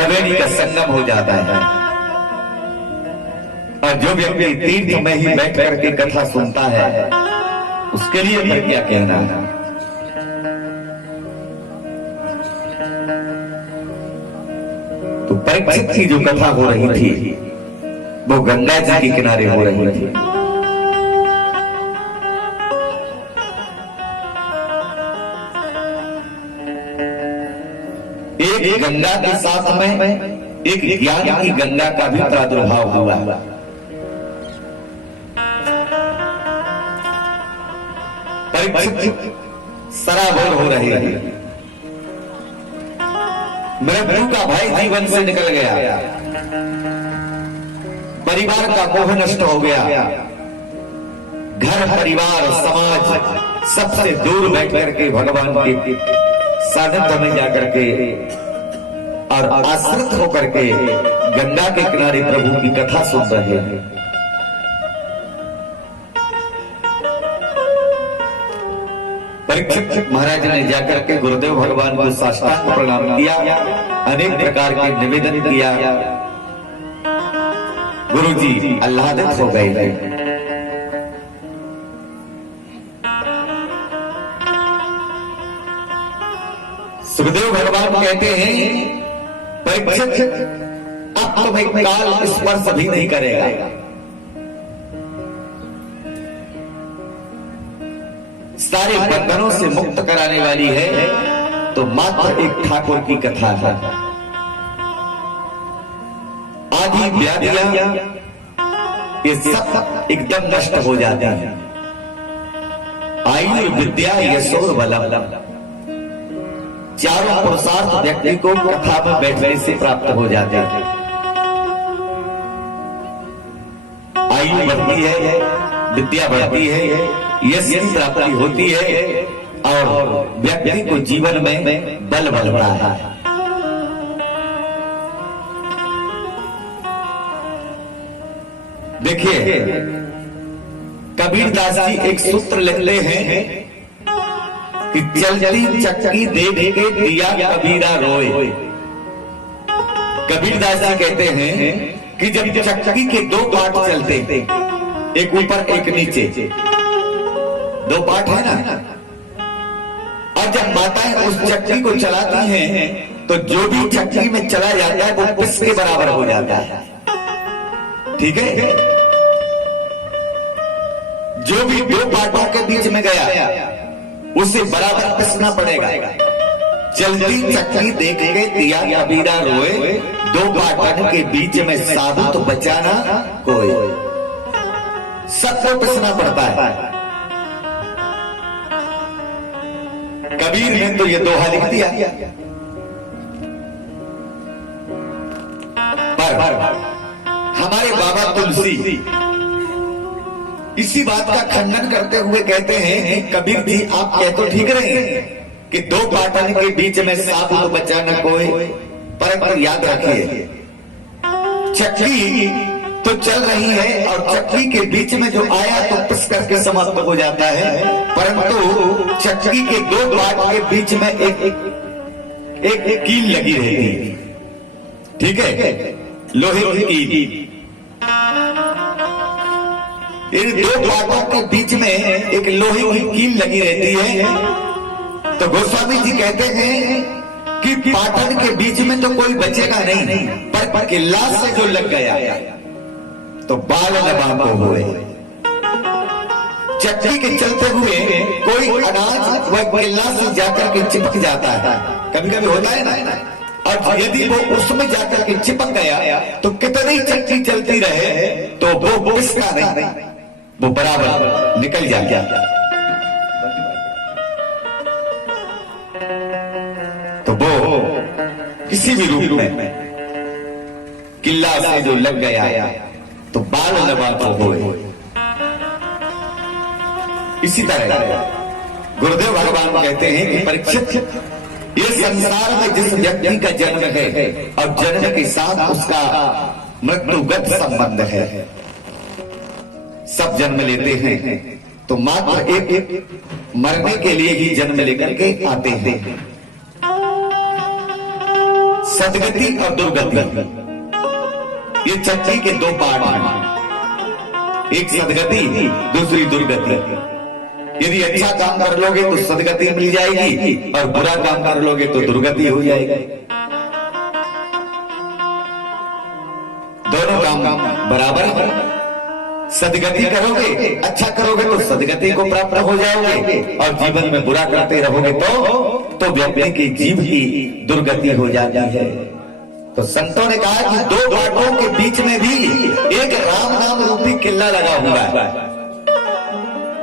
त्रिवेणी का संगम हो जाता है। और जो व्यक्ति तीर्थ में ही बैठ करके कथा सुनता है उसके लिए फिर क्या कहना है। तो परीक्षित की जो कथा हो रही थी वो गंगा जी के किनारे हो रही थी। एक गंगा के साथ में एक ज्ञान की गंगा का भी प्रादुर्भाव हुआ। परीक्षित सराबोर हो रहे हैं। मृत्यु का भय जीवन से निकल गया, परिवार का मोह नष्ट हो गया, घर परिवार समाज सबसे दूर बैठ करके भगवान के सानिध्य में जाकर के और आश्रित होकर के गंगा के किनारे प्रभु की कथा सुन रहे हैं। परीक्षित महाराज ने जाकर के गुरुदेव भगवान को साष्टांग प्रणाम किया, अनेक प्रकार के निवेदन किया। गुरु जी आह्लादित हो गए। सुखदेव भगवान कहते हैं परीक्षित अब तुम्हें काल स्पर्श भी नहीं करेगा। सारे बंधनों से मुक्त कराने वाली है तो मात्र एक ठाकुर की कथा है। आदि व्याधियां ये सब एकदम नष्ट हो जाती हैं। आयुर्विद्या यशोर बलम, चारों पुरुषार्थ व्यक्ति को कथा में बैठने से प्राप्त हो जाते हैं। आयु बढ़ती है, विद्या बढ़ती है, यश की प्राप्ति होती है और व्यक्ति को जीवन में बल बढ़ता है। देखिए कबीरदास जी एक सूत्र लिखते हैं कि चलती चक्की देख के दिया कबीरा रोए। कबीरदास जी कहते हैं कि जब चक्की के दो पार्ट चलते, एक ऊपर एक नीचे, दो पार्ट है ना, और जब माताएं उस चक्की को चलाती हैं तो जो भी चक्की में चला जाता है वो पिस के बराबर हो जाता है। ठीक है, जो भी दो पार्टों के बीच में गया उसे बराबर पिसना पड़ेगा। चलती चक्की देख के दिया कबीरा रोए, दो पार्टन के बीच में साधु तो बचाना कोई, सबको पिसना पड़ता है। कबीर ने तो ये दोहा लिख दिया, पर हमारे बाबा तुलसी इसी बात का खंडन करते हुए कहते हैं कबीर जी आप कह तो ठीक रहे हैं कि दो पाटन के बीच में साधु तो बचाना कोई, पर याद रखिए चक्की तो चल रही है और चक्की के बीच में जो आया तो पिस करके समाप्त हो जाता है, परंतु चक्की के दो पार्ट के बीच में एक कील लगी रहती है। ठीक है, लोहे की कील। इन दो पार्टों के बीच में एक लोहे की कील लगी रहती है। तो गोस्वामी जी कहते हैं कि पाटन के बीच में तो कोई बचेगा नहीं, पर किल्ला से जो लग गया तो बाल लबाको हुए। चक्की के चलते हुए कोई अनाज वह किल्ला से जाकर के चिपक जाता है, कभी कभी होता है ना, और यदि वो उसमें जाकर के चिपक गया तो कितनी चक्की चलती रहे तो वो पिसता नहीं, वो बराबर निकल जाता। तो वो किसी भी रूप में किल्ला से जो लग गया तो बाल लबाको होए। इसी तरह गुरुदेव भगवान कहते हैं कि परीक्षित ये संसार में जिस व्यक्ति का जन्म है और जन्म के साथ उसका मृत्युगत संबंध है, सब जन्म लेते हैं तो मात्र एक मरने के लिए ही जन्म लेकर के आते हैं। सदगति और दुर्गति, ये चक्की के दो पार्ट हैं, एक सदगति दूसरी दुर्गति। यदि अच्छा काम कर लोगे तो सदगति मिल जाएगी और बुरा काम कर लोगे तो दुर्गति हो जाएगी। दोनों काम बराबर है। सदगति करोगे, अच्छा करोगे तो सदगति को प्राप्त हो जाओगे, और जीवन में बुरा करते रहोगे तो व्यक्ति की जीव की दुर्गति हो जाती है। तो संतों ने कहा कि दो बाटों के बीच में भी एक राम नाम रूपी किला लगा हुआ है।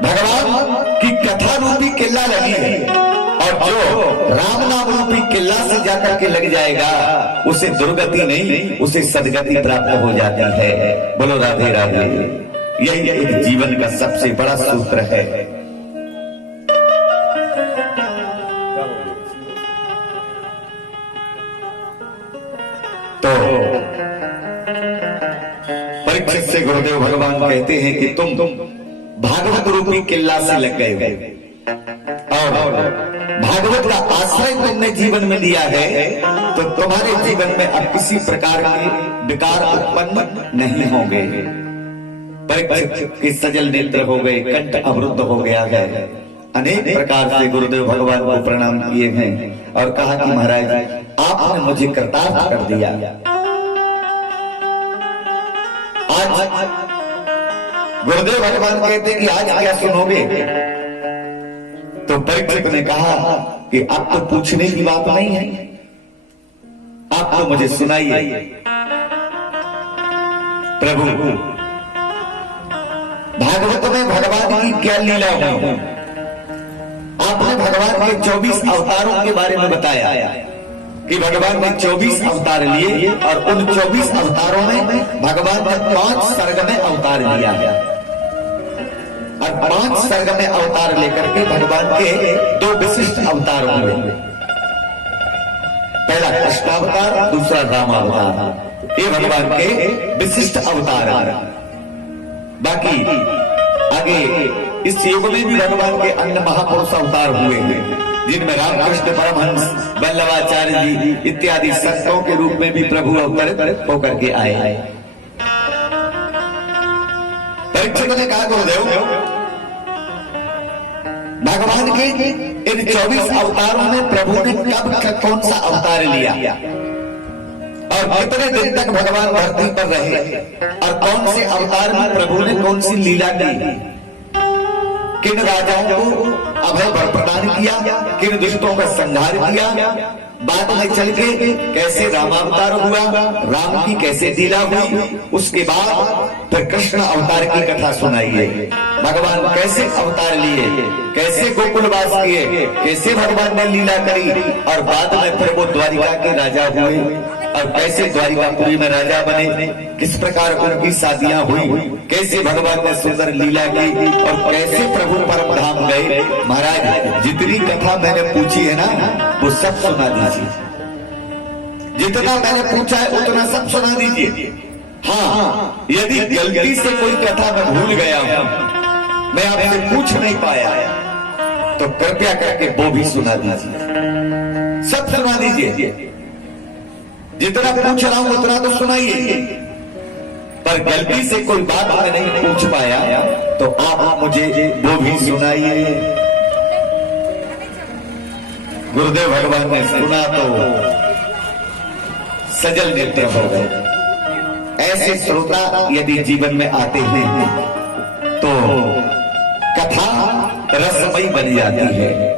भगवान की कथा रूपी किला लगी है, और जो राम नाम रूपी किला से जाकर के लग जाएगा उसे दुर्गति नहीं, उसे सदगति प्राप्त हो जाती है। बोलो राधे राधे। यही एक जीवन का सबसे बड़ा सूत्र है। तो परीक्षित से गुरुदेव भगवान कहते हैं कि तुम भागवत रूपी किला से लग गए हो, और भागवत का आश्रय तुमने जीवन में लिया है, तो तुम्हारे जीवन में अब किसी प्रकार के विकार उत्पन्न नहीं होंगे। परीक्षित के सजल नेत्र हो गए, कंठ अवरुद्ध हो गया है। अनेक प्रकार से गुरुदेव भगवान को प्रणाम किए हैं और कहा कि महाराज आपने मुझे कृतार्थ कर दिया। आज गुरुदेव भगवान कहते कि आज क्या सुनोगे? तो परीक्षित ने कहा कि आप तो पूछने की बात नहीं है, आप तो मुझे सुनाइए। प्रभु भागवत में भगवान की क्या लीला हुई? आपने भगवान के 24 अवतारों के बारे में बताया कि भगवान ने 24 अवतार लिए, और उन 24 अवतारों में भगवान ने 5 सर्ग में अवतार लिया है, और 5 सर्ग में अवतार लेकर के भगवान के 2 विशिष्ट अवतार हुए। पहला कृष्णावतार, दूसरा रामावतार। ये भगवान के विशिष्ट अवतार। बाकी आगे इस युग में भी भगवान के अन्य महापुरुष अवतार हुए हैं, जिनमें रामकृष्ण परमहंस, वल्लभाचार्य जी इत्यादि संतों के रूप में भी प्रभु अवतरित होकर के आए हैं। परीक्षित ने कहा गुरुदेव भगवान के इन 24 अवतारों में प्रभु ने कब कौन सा अवतार लिया, और कितने दिन तक भगवान धरती पर रहे, और कौन से अवतार में प्रभु ने कौन सी लीला की, किन राजाओं को अभय वर प्रदान किया, किन दुष्टों का संहार किया, बाद में चल के कैसे रामावतार हुआ, राम की कैसे लीला हुई, उसके बाद फिर कृष्ण अवतार की कथा सुनाइए। भगवान कैसे अवतार लिए, कैसे गोकुलवास किए, कैसे भगवान ने लीला करी, और बाद में फिर वो द्वारिका के राजा हुए, और कैसे द्वारिकापुरी में राजा बने, किस प्रकार उनकी शादियां हुई, कैसे भगवान ने सुंदर लीला की, और कैसे प्रभु परम धाम गए। महाराज जितनी कथा मैंने पूछी है ना, वो सब सुना दीजिए। जितना मैंने पूछा है उतना सब सुना दीजिए। हाँ, यदि गलती से कोई कथा मैं भूल गया हूं, मैं आपसे पूछ नहीं पाया, तो कृपया करके वो भी सुना दीजिए, सब सुना दीजिए। जितना पूछ रहा हूं उतना तो सुनाइए, पर गलती से कोई बात मैं नहीं पूछ पाया तो आप मुझे वो भी सुनाइए। गुरुदेव भगवान ने सुना तो सजल नेत्र हो गए। ऐसे श्रोता यदि जीवन में आते हैं तो कथा रसमयी बन जाती है।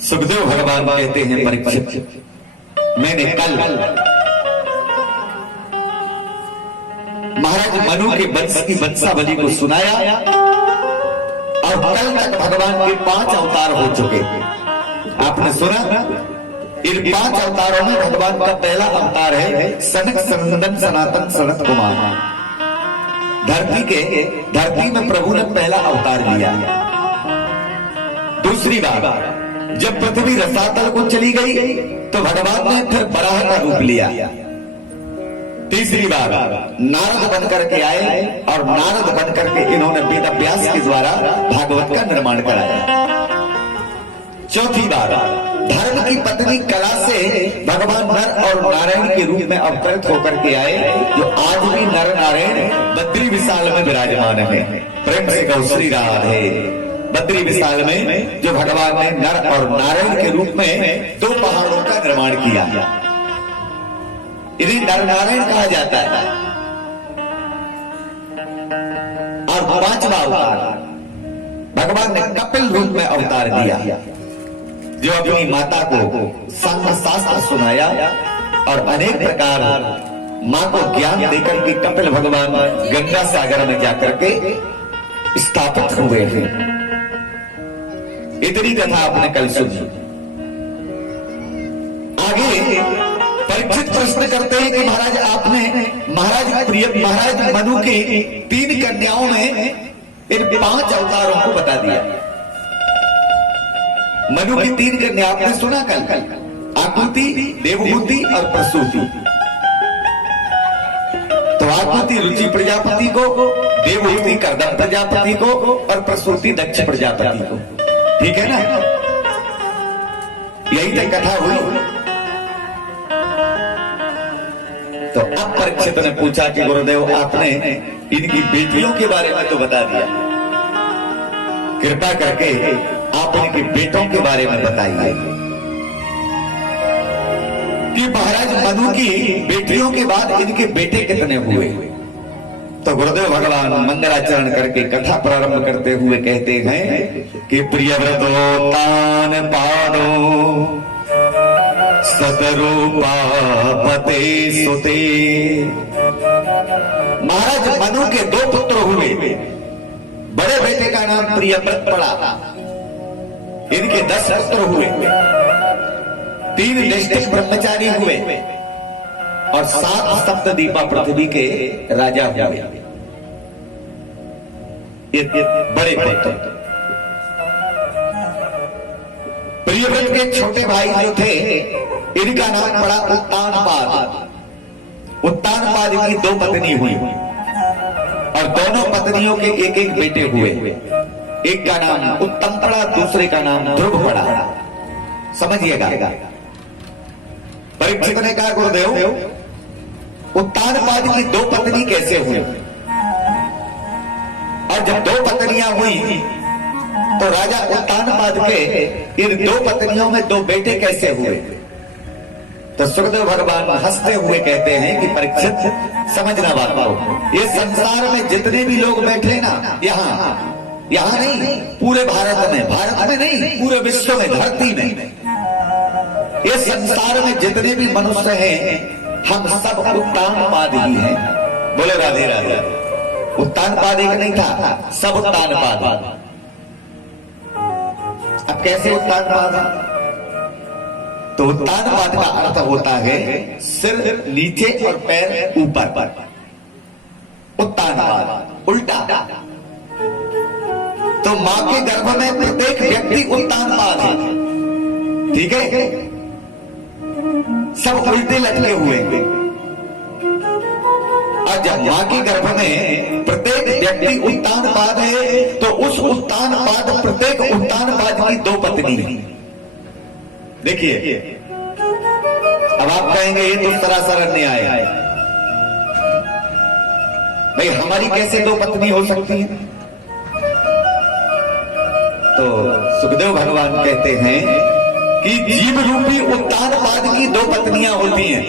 सुखदेव भगवान कहते हैं परीक्षित, मैंने कल महाराज मनु के वंश की वंशावली को सुनाया, और कल तक भगवान के 5 अवतार हो चुके। आपने सुना, इन 5 अवतारों में भगवान का पहला अवतार है सनक सनंदन सनातन सनत कुमार। धरती में प्रभु ने पहला अवतार लिया। दूसरी बार जब पृथ्वी रसातल को चली गई तो भगवान ने फिर बराह का रूप लिया। तीसरी बार नारद बनकर के आए, और नारद बनकर के इन्होंने वेद व्यास के द्वारा भागवत का निर्माण कराया। चौथी बात, धर्म की पत्नी कला से भगवान नर और नारायण के रूप में अवतरित होकर के आए, जो आज भी नर नारायण बद्री विशाल में विराजमान है। प्रेम से कहो श्री राधे। बद्री विशाल में जो भगवान ने नर और नारायण के रूप में दो पहाड़ों का निर्माण किया, इन्हें नर नारायण कहा जाता है। और पांचवा अवतार भगवान ने कपिल रूप में अवतार दिया, जो अपनी माता को संग शास्त्र सुनाया और अनेक प्रकार मां को ज्ञान देकर के कपिल भगवान गंगा सागर में जाकर के स्थापित हुए थे। इतनी कथा आपने कल सुनी। आगे परीक्षित प्रश्न करते हैं कि महाराज आपने महाराज मनु की 3 कन्याओं में इन 5 अवतारों को बता दिया। मनु की 3 कन्या आपने सुना कल, आकृति, देवहूति और प्रसूति। तो आकृति रुचि प्रजापति को, देवहूति कर्दम प्रजापति को और प्रसूति दक्ष प्रजापति को। ठीक है ना? यही तक कथा हुई। तो अब परीक्षित ने पूछा कि गुरुदेव आपने इनकी बेटियों के बारे में तो बता दिया, कृपा करके आप इनके बेटों के बारे में बताइए कि महाराज मनु की बेटियों के बाद इनके बेटे कितने हुए। तो गुरुदेव भगवान मंगलाचरण करके कथा प्रारंभ करते हुए कहते हैं कि प्रियव्रतो तान पादो सदरूपा पते सुते। महाराज मनु के 2 पुत्र हुए। बड़े बेटे का नाम प्रियव्रत पड़ा, इनके 10 पुत्र हुए। 3 नैष्ठिक ब्रह्मचारी हुए और 7 सप्तद्वीपा पृथ्वी के राजा हुए। ये बड़े पुत्र। प्रियव्रत के छोटे भाई जो थे, इनका नाम पड़ा उत्तानपाद। उत्तानपाद की 2 पत्नी हुई और दोनों पत्नियों के एक बेटे हुए। एक का नाम उत्तम पड़ा, दूसरे का नाम ध्रुव पड़ा। समझिएगा। परीक्षित ने कहा गुरुदेव उत्तानपाद की 2 पत्नी कैसे हुई, और जब 2 पत्नियां हुई तो राजा उत्तानपाद के इन 2 पत्नियों में 2 बेटे कैसे हुए। तो सुखदेव भगवान हंसते हुए कहते हैं कि परीक्षित समझना बात को, ये संसार में जितने भी लोग बैठे ना, यहाँ नहीं, पूरे भारत में नहीं, पूरे विश्व में, धरती में, ये संसार में जितने भी मनुष्य हैं, हम सब उत्तानपाद ही हैं। बोले राधे राधे। उत्तानपाद एक नहीं था, सब उत्तानपाद। अब कैसे उत्तानपाद? तो उत्तानपाद का अर्थ होता है सिर नीचे और पैर ऊपर। उत्तानपाद उल्टा। तो मां के गर्भ में प्रत्येक व्यक्ति उत्तानपाद है। ठीक है? सब उल्टे लटके हुए। और जब मां के गर्भ में प्रत्येक व्यक्ति उत्तानपाद है, तो उस उत्तानपाद, प्रत्येक उत्तानपाद की 2 पत्नी है। देखिए, अब आप कहेंगे ये तो सरासर अन्याय है भाई, हमारी कैसे 2 पत्नी हो सकती है? तो सुखदेव भगवान कहते हैं कि जीव रूपी उत्तानपाद की 2 पत्नियां होती हैं।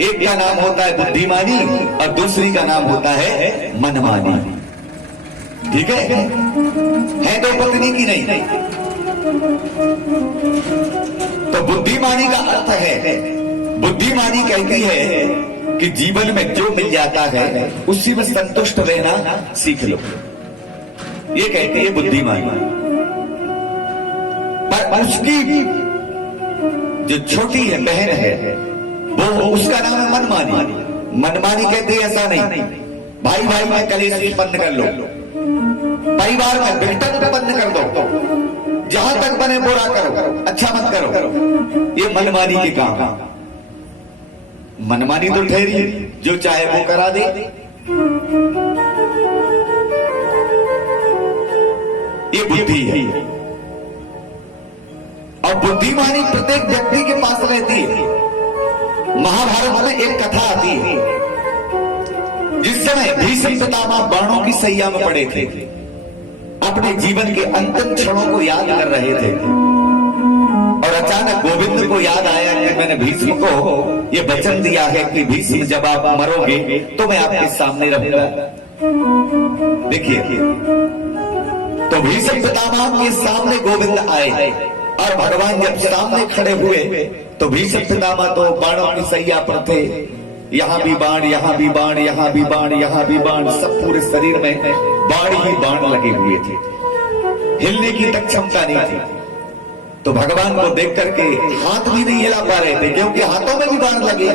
एक का नाम होता है बुद्धिमानी और दूसरी का नाम होता है मनमानी। ठीक है? 2 पत्नी की नहीं। तो बुद्धिमानी का अर्थ है, बुद्धिमानी कहती है कि जीवन में जो मिल जाता है उसी में संतुष्ट रहना सीख लो। ये कहती है बुद्धिमानी। पर उसकी जो छोटी है, बहन है, वो उसका नाम है मनमानी। मनमानी कहते हैं ऐसा नहीं, भाई भाई में कलेश उत्पन्न कर लो, परिवार में बिल्टन उत्पन्न कर दो, जहां तक बने बुरा करो, अच्छा मत करो। ये मनमानी के काम। मनमानी तो ठहरी, जो चाहे वो करा दे। ये बुद्धि है। और बुद्धिमानी प्रत्येक व्यक्ति के पास रहती है। महाभारत में एक कथा आती है, जिस समय भीष्म पितामह बाणों की सैया में पड़े थे, अपने जीवन के अंतिम क्षणों को याद कर रहे थे, और अचानक गोविंद को याद आया कि मैंने भीष्म को ये वचन दिया है कि भीष्म जब आप मरोगे तो मैं आपके सामने रहूंगा। देखिए, तो भीष्म पितामह के सामने गोविंद आए, और भगवान जब सामने खड़े हुए तो भीष्म पितामह तो बाणों की सैया पर थे, यहाँ भी बाण, यहाँ भी बाण, यहाँ भी बाण, यहाँ भी बाण, सब पूरे शरीर में बाण ही बाण लगे हुए थे, हिलने की तक क्षमता नहीं थी। तो भगवान को देख करके हाथ भी नहीं हिला पा रहे थे, क्योंकि हाथों में भी बाण लगे,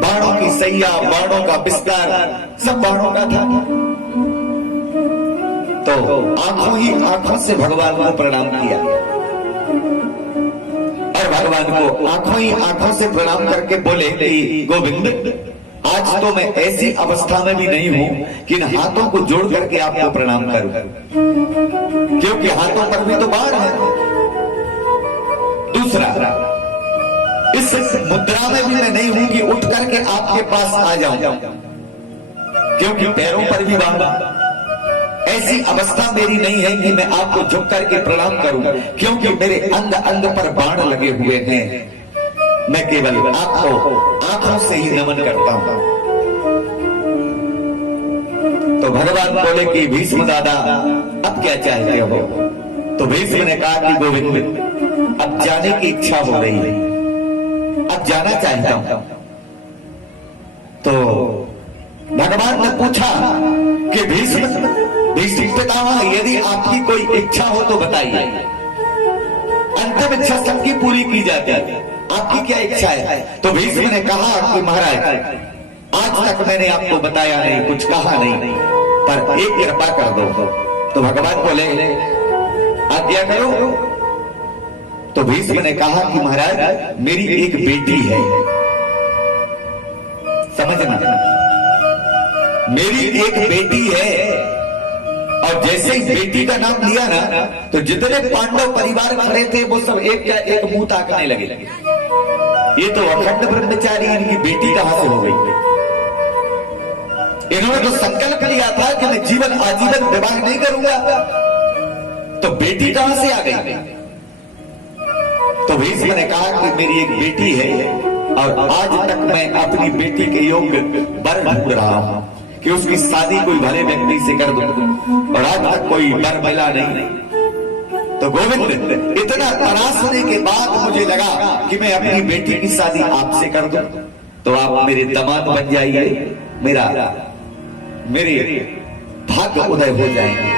बाणों की सैया, बाणों का विस्तार सब बाणों का था। तो आंखों ही आंखों से भगवान को प्रणाम किया, और भगवान को आंखों ही आंखों से प्रणाम करके बोले कि गोविंद, आज तो मैं ऐसी अवस्था में भी नहीं हूं कि इन हाथों को जोड़ करके आपको प्रणाम करूं, क्योंकि हाथों पर भी तो बाण है। दूसरा, इस मुद्रा में भी मैं नहीं हूं कि उठ करके आपके पास आ जाऊं, क्योंकि पैरों पर भी बाण, ऐसी अवस्था मेरी नहीं है कि मैं आपको झुक करके प्रणाम करूं, क्योंकि मेरे अंग अंग पर बाण लगे हुए हैं। मैं केवल आपको आंखों से ही नमन करता हूं। तो भगवान बोले कि भीष्म दादा, अब क्या चाहते हो? तो भीष्म ने कहा कि गोविंद, अब जाने की इच्छा हो रही है, अब जाना चाहता हूं। तो भगवान ने पूछा कि भीष्म पितामह, यदि आपकी कोई इच्छा हो तो बताइए, अंतिम इच्छा सबकी पूरी की जाती है, आपकी क्या इच्छा है? तो भीष्म ने कहा कि महाराज, आज तक मैंने आपको बताया नहीं, कुछ कहा नहीं, पर एक कृपा कर दो। तो भगवान बोले आज्ञा करो। तो भीष्म ने कहा कि महाराज, मेरी एक बेटी है, समझना, मेरी एक बेटी है, और जैसे ही बेटी का नाम लिया ना, तो जितने पांडव परिवार खड़े थे वो सब एक का एक मुंह ताकने लगे। ये तो अखंड ब्रह्मचारी, इनकी बेटी कहां से हो गई? इन्होंने तो संकल्प लिया था कि मैं जीवन आजीवन विवाह नहीं करूंगा, तो बेटी कहां से आ गई? तो भीष्म ने कहा कि मेरी एक बेटी है, और आज तक मैं अपनी बेटी के योग्य वर ढूंढ रहा हूं कि उसकी शादी कोई भले व्यक्ति से कर दूं, और आज तक कोई वर मिला नहीं। तो गोविंद, इतना तरासने के बाद मुझे लगा कि मैं अपनी बेटी की शादी आपसे कर दूं, तो आप मेरे दामाद बन जाइए, मेरे भाग्य उदय हो जाएंगे।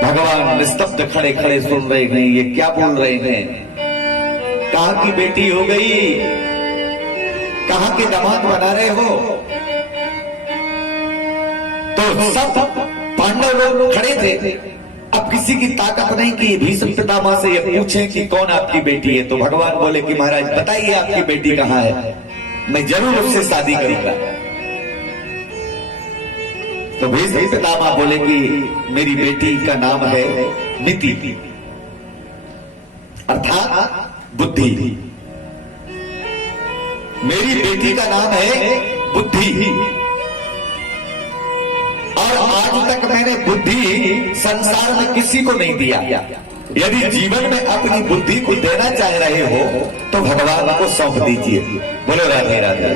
भगवान निस्तब्ध खड़े खड़े सुन रहे हैं, ये क्या बोल रहे हैं? कहां की बेटी हो गई, कहां के दामाद बना रहे हो? तो सब पांडव लोग खड़े थे, अब किसी की ताकत नहीं कि भीष्म पितामह से ये पूछे कि कौन आपकी बेटी है। तो भगवान बोले कि महाराज बताइए आपकी बेटी कहां है, मैं जरूर उससे शादी करूंगा। तो भीष्म पितामह बोले कि मेरी बेटी का नाम है नीति, अर्थात बुद्धि। मेरी बेटी का नाम है बुद्धि, और आज तक मैंने बुद्धि संसार में किसी को नहीं दिया। यदि जीवन में अपनी बुद्धि को देना चाह रहे हो तो भगवान को सौंप दीजिए। बोलो राधे राधे।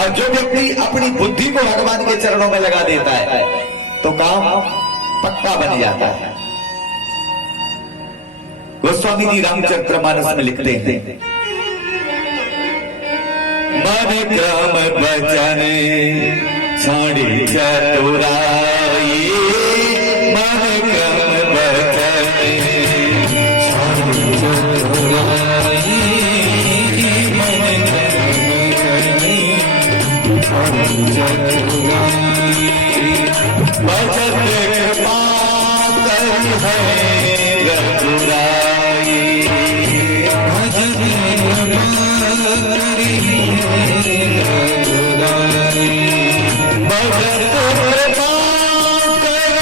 और जो व्यक्ति अपनी बुद्धि को भगवान के चरणों में लगा देता है तो काम पक्का बन जाता है। गोस्वामी जी रामचरितमानस में लिखते हैं, मन क्रम वचन छाड़ी चतुराई, मन क्रम वचन छाड़ी चतुराई, मन क्रम वचन छाड़ी चतुराई, भजत कृपा करी है रघुराई, भजत कृपा करी है रघुराई, भजत कृपा करी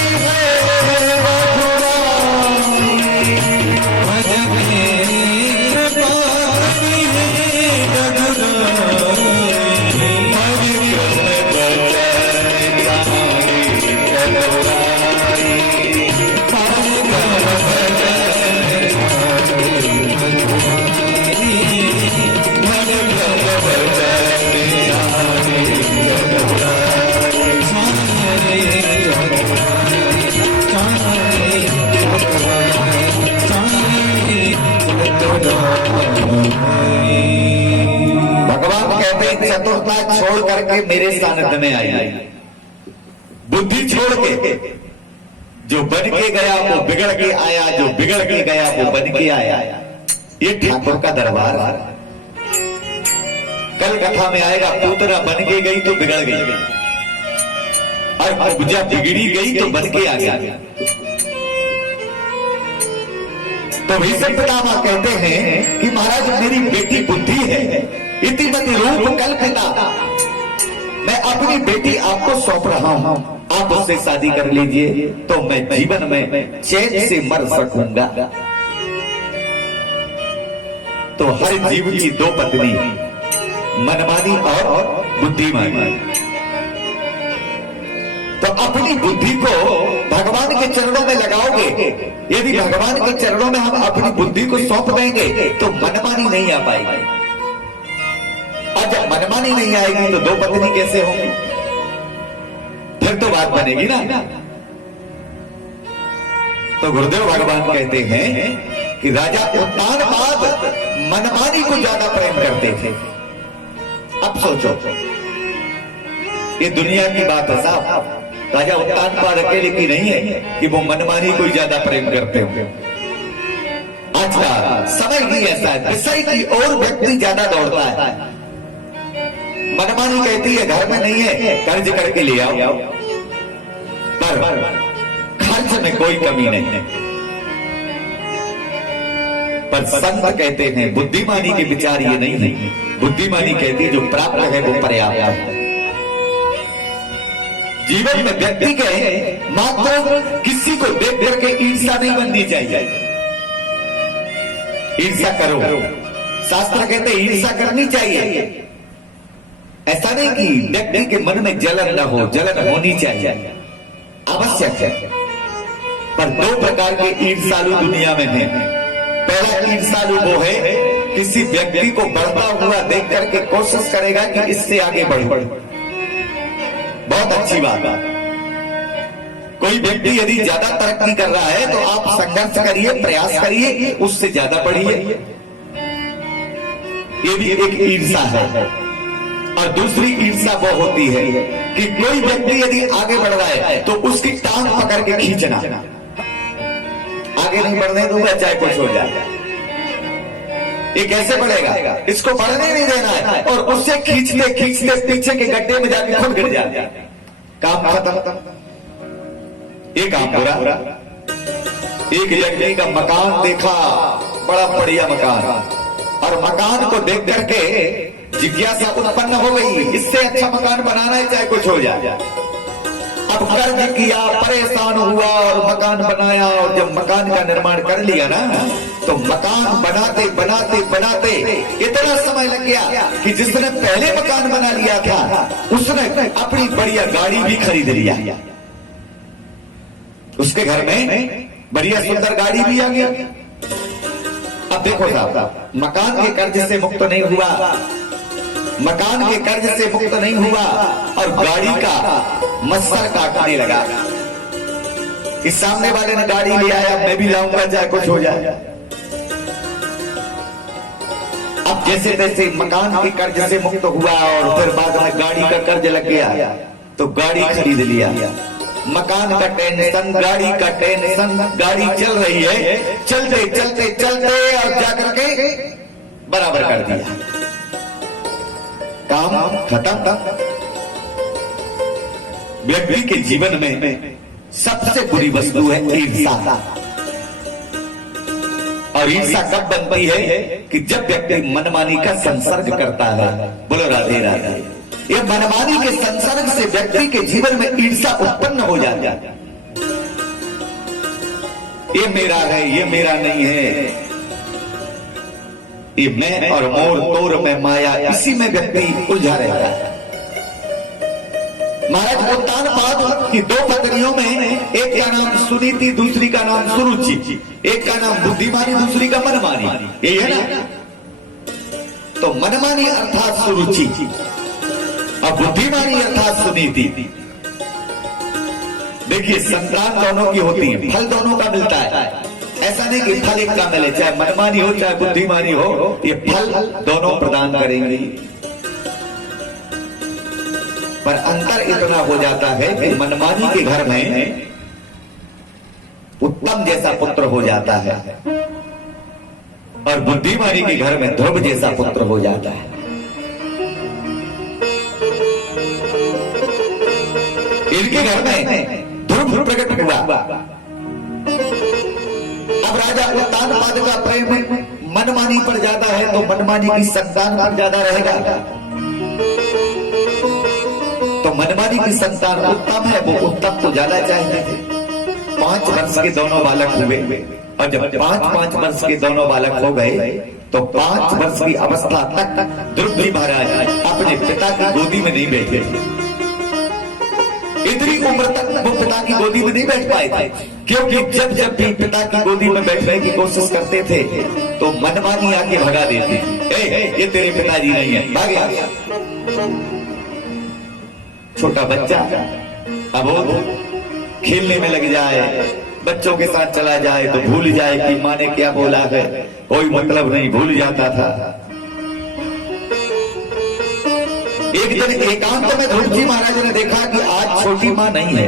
चतुरता छोड़ करके मेरे सानिध्य में आई, बुद्धि छोड़ के। जो बन के गया वो बिगड़ के आया, जो बिगड़ के गया वो बन के आया। ये ठाकुर का दरबार। कल कथा में आएगा, पूतना बन के गई तो बिगड़ गई, और पूजा बिगड़ी गई तो बन के आ गया। तो भीष्म पितामह कहते हैं कि महाराज मेरी बेटी बुद्धि है, इतिमति रूप कल्पिता, मैं अपनी बेटी आपको सौंप रहा हूं, आप उससे शादी कर लीजिए तो मैं जीवन में चैन से मर सकूंगा। तो हर जीव की दो पत्नी, मनमानी और बुद्धिमानी। तो अपनी बुद्धि को भगवान के चरणों में लगाओगे। यदि भगवान के चरणों में हम अपनी बुद्धि को सौंप देंगे तो मनमानी नहीं आ पाएगी, और जब मनमानी नहीं आएगी तो दो पत्नी कैसे होंगी? फिर तो बात बनेगी ना। तो गुरुदेव भगवान कहते हैं कि राजा उत्तानपाद मनमानी को ज्यादा प्रेम करते थे। अब सोचो, ये दुनिया की बात है साहब, राजा उत्तानपाद अकेले की नहीं है कि वो मनमानी को ज्यादा प्रेम करते हो। अच्छा, समय ही ऐसा है, विषय की ओर व्यक्ति ज्यादा दौड़ता है। मनमानी कहती है घर में नहीं है, कर्ज करके ले आओ, पर खर्च में कोई कमी नहीं है। पर संत कहते हैं बुद्धिमानी के विचार ये नहीं है। बुद्धिमानी कहती है जो प्राप्त है वो पर्याप्त है। जीवन में व्यक्ति के मात्र किसी को देख करके ईर्ष्या नहीं बननी चाहिए। ईर्ष्या करो, शास्त्र कहते ईर्ष्या करनी चाहिए। ऐसा नहीं कि व्यक्ति के मन में जलन न हो, जलन होनी चाहिए, आवश्यक है। पर दो प्रकार के ईर्ष्यालु दुनिया में हैं। पहला ईर्ष्यालु वो है किसी व्यक्ति को बढ़ता हुआ देख करके कोशिश करेगा कि इससे आगे बढ़। बहुत अच्छी बात है। कोई व्यक्ति यदि ज्यादा तरक्की कर रहा है तो आप संघर्ष करिए, प्रयास करिए, उससे ज्यादा बढ़िए। ये भी एक ईर्ष्या है। और दूसरी ईर्ष्या वो होती है कि कोई व्यक्ति यदि आगे बढ़ रहा है तो उसकी टांग पकड़ के खींचना, आगे नहीं बढ़ने दूंगा चाहे कुछ हो जाए। ये कैसे बढ़ेगा? इसको बढ़ने नहीं देना है, और उससे खींचते खींचते पीछे के गड्ढे में जाके खुद गिर जाए, काम खत्म। ये काम पूरा। एक व्यक्ति का मकान देखा, बड़ा बढ़िया मकान, और मकान को देख करके जिज्ञासा उत्पन्न हो गई, इससे अच्छा मकान बनाना है चाहे कुछ हो जाए। अब कर्ज किया, परेशान हुआ और मकान बनाया, और जब मकान का निर्माण कर लिया ना, तो मकान बनाते बनाते बनाते इतना समय लग गया कि जिसने पहले मकान बना लिया था उसने अपनी बढ़िया गाड़ी भी खरीद लिया। उसके घर में बढ़िया सुंदर गाड़ी भी आ गया। अब देखो साहब, मकान के कर्ज से मुक्त नहीं हुआ, मकान के कर्ज से मुक्त नहीं हुआ, और गाड़ी का मत्सर काटने लगा कि सामने वाले ने गाड़ी ले आया, मैं भी लाऊंगा चाहे कुछ हो जाए। अब जैसे तैसे मकान के कर्ज से मुक्त हुआ, और फिर बाद में गाड़ी का कर्ज लग गया तो गाड़ी खरीद लिया। मकान का टेंशन, गाड़ी का टेंशन, गाड़ी चल रही है, चलते चलते चलते और जाकर के बराबर कर दिया, काम खत्म। व्यक्ति के जीवन में सबसे बुरी वस्तु है ईर्ष्या। और ईर्ष्या कब बनती है कि जब व्यक्ति मनमानी का संसर्ग करता है। बोलो राधे राधे। ये मनमानी के संसर्ग से व्यक्ति के जीवन में ईर्ष्या उत्पन्न हो जाती है। ये मेरा है, ये मेरा नहीं है, ये मैं और मोर तोर में माया, इसी में व्यक्ति उलझा रहता है। महाराज उत्तानपाद की दो पत्नियों में एक का नाम सुनीति, दूसरी का नाम सुरुचि, एक का नाम बुद्धिमानी, दूसरी का मनमानी, यही है ना। तो मनमानी अर्थात सुरुचि और बुद्धिमानी अर्थात सुनीति। देखिए संतान दोनों की होती है, फल दोनों का मिलता है। ऐसा नहीं कि फल एक का मिले, चाहे मनमानी हो चाहे बुद्धिमानी हो, ये फल दोनों प्रदान करेंगे। पर अंतर इतना हो जाता है कि मनमानी के घर में उत्तम जैसा पुत्र हो जाता है और बुद्धिमानी के घर में ध्रुव जैसा पुत्र हो जाता है। इनके घर में ध्रुव प्रकट हुआ। अब राजा उत्तानपाद का प्रेम मनमानी पर ज्यादा है तो मनमानी की संतान पर ज्यादा रहेगा। तो मनमानी की संतान उत्तम है, वो उत्तम को ज्यादा चाहते थे। 5 वर्ष के दोनों बालक हुए और जब 5-5 वर्ष के दोनों बालक हो गए तो 5 वर्ष की अवस्था तक ध्रुव जी महाराज अपने पिता की गोदी में नहीं बैठे। इतनी उम्र तक वो पिता की गोदी में नहीं बैठ पाए थे, क्योंकि जब जब भी पिता की गोदी में बैठने की कोशिश करते थे तो मनमानी आके भगा देती। ये तेरे पिताजी नहीं है, भाग गया। छोटा बच्चा अब खेलने में लग जाए, बच्चों के साथ चला जाए तो भूल जाए कि माँ ने क्या बोला है, कोई मतलब नहीं, भूल जाता था। एक दिन एकांत में ध्रुव जी महाराज ने देखा कि आज छोटी माँ नहीं है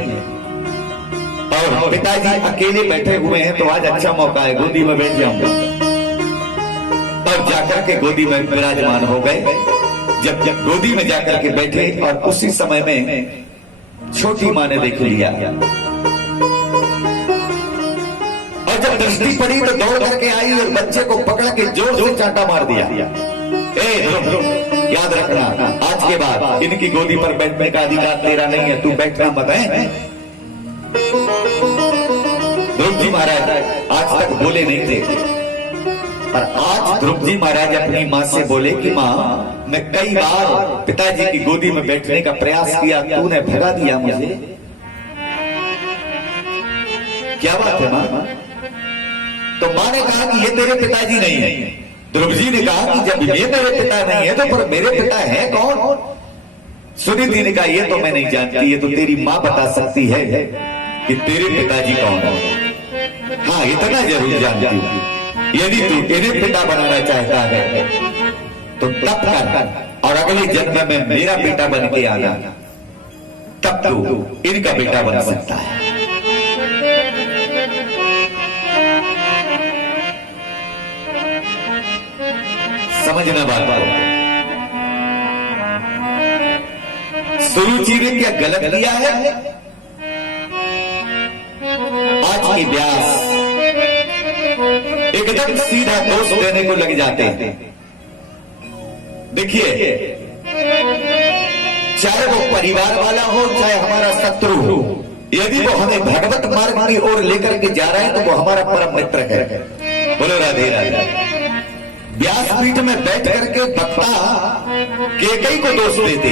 और पिताजी अकेले बैठे हुए हैं, तो आज अच्छा मौका है, गोदी में बैठ जाऊंगा। और जाकर के गोदी में विराजमान हो गए। जब गोदी में जाकर के बैठे और उसी समय में छोटी माँ ने देख लिया और जब दृष्टि पड़ी तो दौड़ करके आई और बच्चे को पकड़ के जोर से चांटा मार दिया। याद रखना, आज के बाद इनकी गोदी पर बैठने का अधिकार तेरा नहीं है, तू बैठना मत है। ध्रुव जी महाराज आज तक बोले नहीं थे, पर आज ध्रुव जी महाराज अपनी माँ से बोले कि माँ, मैं कई बार पिताजी की गोदी में बैठने का प्रयास किया, तूने भगा दिया मुझे। क्या बात है माँ? तो माँ ने कहा कि ये तेरे पिताजी नहीं है। ध्रुव जी ने कहा कि जब ये मेरे पिता नहीं है तो पर मेरे पिता है कौन? सुनीति ने कहा ये तो मैं नहीं जानती, ये तो तेरी माँ बता सकती है कि तेरे पिताजी कौन है। हाँ, इतना जरूर जानती हूँ, यदि तू इन्हें पिता बनाना चाहता है तो तब कर और अगले जन्म में मेरा बेटा बन के आना, तब तू इनका बेटा बन सकता है। समझना बात को। सुरुचि ने क्या गलत किया है? आज की व्यास एकदम सीधा दोष देने को लग जाते हैं। देखिए, चाहे वो परिवार वाला हो चाहे हमारा शत्रु हो, यदि वो हमें भगवत मार्ग की ओर लेकर के जा रहा है तो वो हमारा परम मित्र है। बोलो राधे राधे। व्यासपीठ में बैठ करके वक्ता केकई को दोष देते।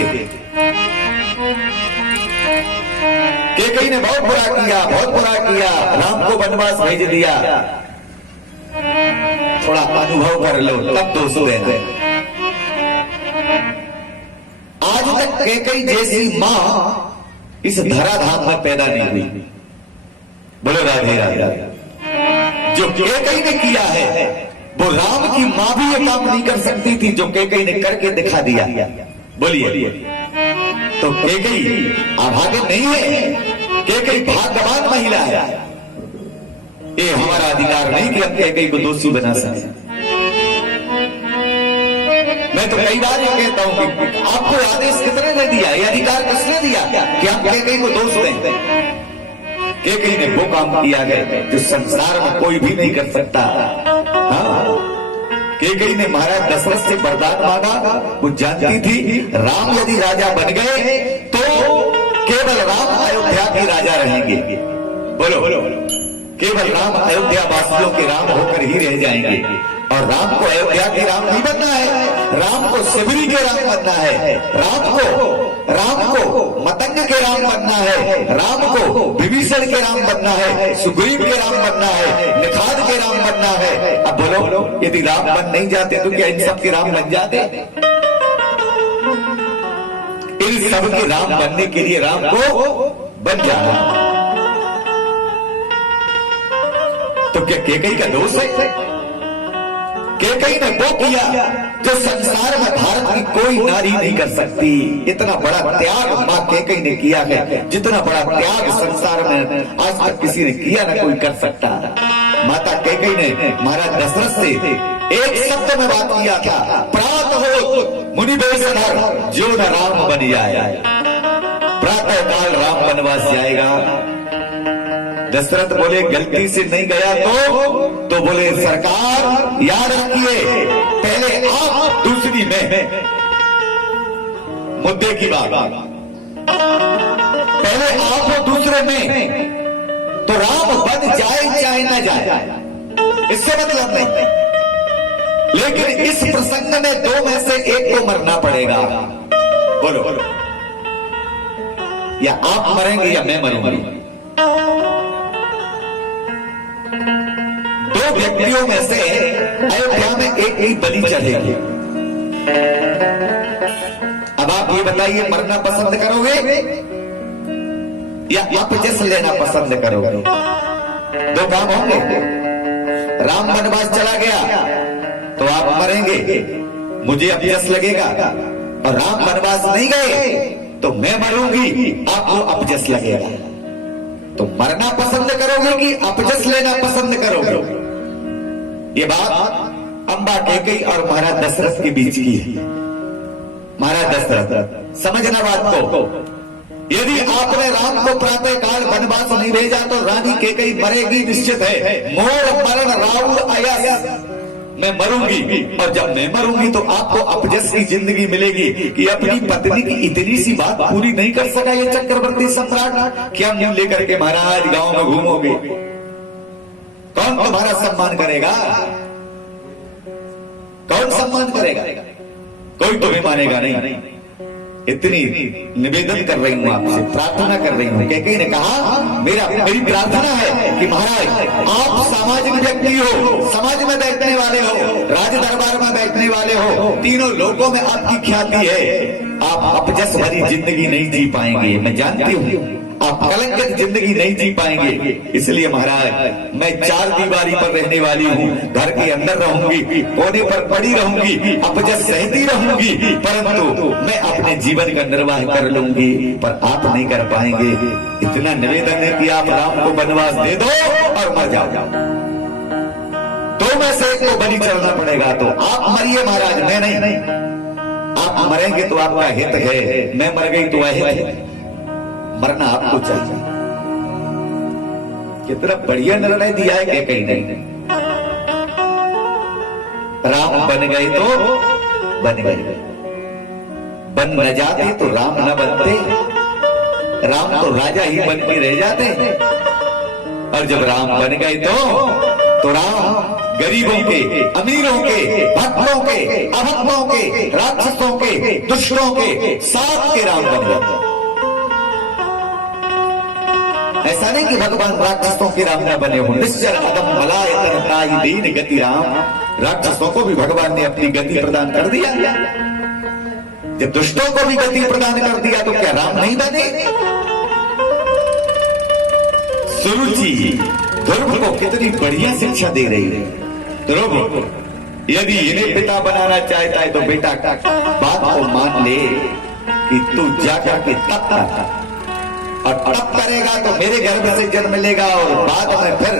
केकई ने बहुत बुरा किया, राम को वनवास भेज दिया। थोड़ा अनुभव कर लो तब दोष देना। आज तक केकई जैसी मां इस धराधाम में पैदा नहीं हुई। बोलो राधे राधे। जो केकई ने किया है वो राम की मां भी ये काम नहीं कर सकती थी, जो केकई ने करके दिखा दिया। बोलिए, तो केकई अभागे नहीं है, केकई भाग्यवान महिला है। ये हमारा अधिकार नहीं कि हम केकई को दोषी बना सके। मैं तो कई बार ये कहता हूं कि आपको आदेश किसने ने दिया, ये अधिकार किसने दिया कि आप केकई को दोष दें? केकई ने वो काम किया है जो संसार में कोई भी नहीं कर सकता। हाँ, केकई ने महाराज दशरथ से वरदान मांगा। वो जानती थी राम यदि राजा बन गए तो केवल राम अयोध्या के राजा रहेंगे। बोलो, केवल राम अयोध्या वासियों के राम होकर ही रह जाएंगे। और राम को अयोध्या के राम नहीं बनना है, राम को शिवरी के राम बनना है, राम को मतंग के राम बनना है, राम को विभीषण के राम बनना है, सुग्रीव के राम बनना है, निखाद के राम बनना है। अब बोलो, यदि राम बन नहीं जाते तो क्या इन सब के राम बन जाते? इन सब के राम बनने के लिए राम को बन जाना। तो क्या केकई का दोष है? केकई ने वो किया जो संसार में भारत भारत की कोई नारी नहीं कर सकती। इतना बड़ा त्याग मां कैकेयी ने किया है, जितना बड़ा त्याग संसार में आज तक किसी ने किया ना कोई कर सकता। माता कैकेयी ने महाराज दशरथ से एक शब्द में बात किया था, प्रात हो मुनि बेसधर जो न राम बन जाए। प्रातः काल राम वनवास जाएगा। दशरथ बोले गलती से नहीं गया तो बोले सरकार याद रखिए, पहले आप दूसरी में। मुद्दे की बात, पहले आप हो दूसरे में, तो राम बन जाए चाहे ना जाए इससे मतलब नहीं, लेकिन इस प्रसंग में दो में से एक को मरना पड़ेगा। बोलो या आप मरेंगे या मैं मरूंगी। दो व्यक्तियों में से अयोध्या में एक ही बलि चढ़ेगी। अब आप ये बताइए, मरना पसंद करोगे या अपजस लेना पसंद करोगे? दो काम होंगे। राम वनवास चला गया तो आप मरेंगे, मुझे अपजस लगेगा, और राम वनवास नहीं गए तो मैं मरूंगी, आपको अपजस लगेगा। तो मरना पसंद करोगे कि अपजस लेना पसंद करोगे? ये बात अम्बा कैकेयी और महाराज दशरथ के बीच की है। महाराज दशरथ समझना बात को, यदि आपने राम को प्रातः काल वनवास नहीं भेजा तो रानी कैकेयी मरेगी निश्चित है। मोर मरण राउर अयस, मैं मरूंगी, और जब मैं मरूंगी तो आपको अपजस की जिंदगी मिलेगी कि अपनी पत्नी की इतनी सी बात पूरी नहीं कर सका ये चक्रवर्ती सम्राट, क्या मुंह लेकर के महाराज गांव में घूमोगे? कौन तुम्हारा सम्मान करेगा? कौन सम्मान करेगा? कोई तुम्हें मानेगा नहीं। इतनी निवेदन कर रही हूं आपसे, प्रार्थना कर रही हूं। कैकेयी ने कहा मेरी प्रार्थना है कि महाराज आप सामाजिक व्यक्ति हो, समाज में बैठने वाले हो, राज दरबार में बैठने वाले हो, तीनों लोगों में आपकी ख्याति है। आप अपजस भरी जिंदगी नहीं जी पाएंगे, मैं जानती हूँ आप कलंकित जिंदगी नहीं जी पाएंगे। इसलिए महाराज मैं चार दीवारी पर रहने वाली हूँ, घर के अंदर रहूंगी, कोने पर पड़ी रहूंगी, अपजस सहती रहूंगी, परंतु मैं अपने जीवन का निर्वाह कर लूंगी, पर आप नहीं कर पाएंगे। इतना निवेदन है कि आप राम को वनवास दे दो और मर जाओ। दो में से एक को बलि चढ़ना पड़ेगा, तो आप मरिए महाराज, मैं नहीं। आप मरेंगे तो आपका हित है, मैं मर गई तो अहित है। मरना आपको चाहिए। कितना बढ़िया निर्णय दिया है कैकेयी ने। राम बन गए तो बन गए, बन न जाते तो राम न बनते। राम तो राजा ही बन के रह जाते, और जब राम बन गए तो राम गरीबों के, अमीरों के, भक्तों के, अभक्तों के, राक्षसों के, दुष्टों के, साथ के राम बन गए। ऐसा नहीं कि भगवान राक्षसों के राम न बने हो। निश्चर अदम मलाय करताई दीन गति राम, राक्षसों को भी भगवान ने अपनी गति प्रदान कर दिया। जब दुष्टों को भी गति प्रदान कर दिया तो क्या राम नहीं बने? सुरुचि ध्रुव को कितनी बढ़िया शिक्षा दे रही है। ध्रुव यदि इन्हें पिता बनाना चाहता है तो बेटा बात को मान ले कि तू जाकर के तप कर, और तप करेगा तो मेरे गर्भ से जन्म लेगा, और बाद में फिर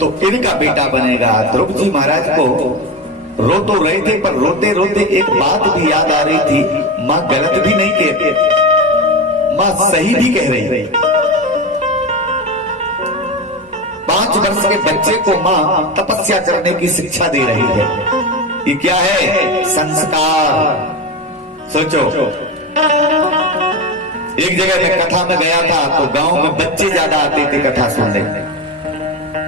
तो इनका बेटा बनेगा। ध्रुव जी महाराज को रो तो रहे थे, पर रोते रोते एक बात भी याद आ रही थी, माँ गलत भी नहीं कहते, माँ सही भी कह रही। 5 वर्ष के बच्चे को माँ तपस्या करने की शिक्षा दे रही है। ये क्या है? संस्कार। सोचो, एक जगह मैं कथा में गया था तो गांव में बच्चे ज्यादा आते थे कथा सुनने,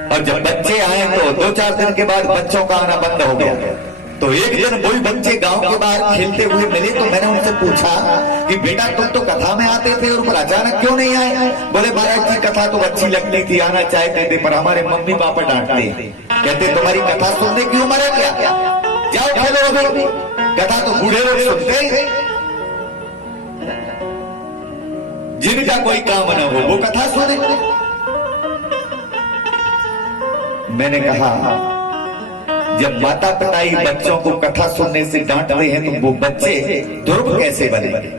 और जब बच्चे आए तो 2-4 दिन के बाद बच्चों का आना बंद हो गया। तो एक दिन वही बच्चे गांव के बाहर खेलते हुए मिले, तो मैंने उनसे पूछा कि बेटा तुम तो कथा में आते थे और पर अचानक क्यों नहीं आए? बोले महाराज की कथा तो अच्छी लगती थी, आना चाहते थे, पर हमारे मम्मी पापा डांटते, कहते तुम्हारी कथा सुनने की उम्र है क्या? जाओ खेलो, अभी कथा तो बूढ़े लोग सुनते हैं, जिनका कोई काम न हो वो कथा सुने। मैंने कहा जब माता पिताई बच्चों को कथा सुनने से डांटते हैं तो वो बच्चे ध्रुव कैसे बनेंगे?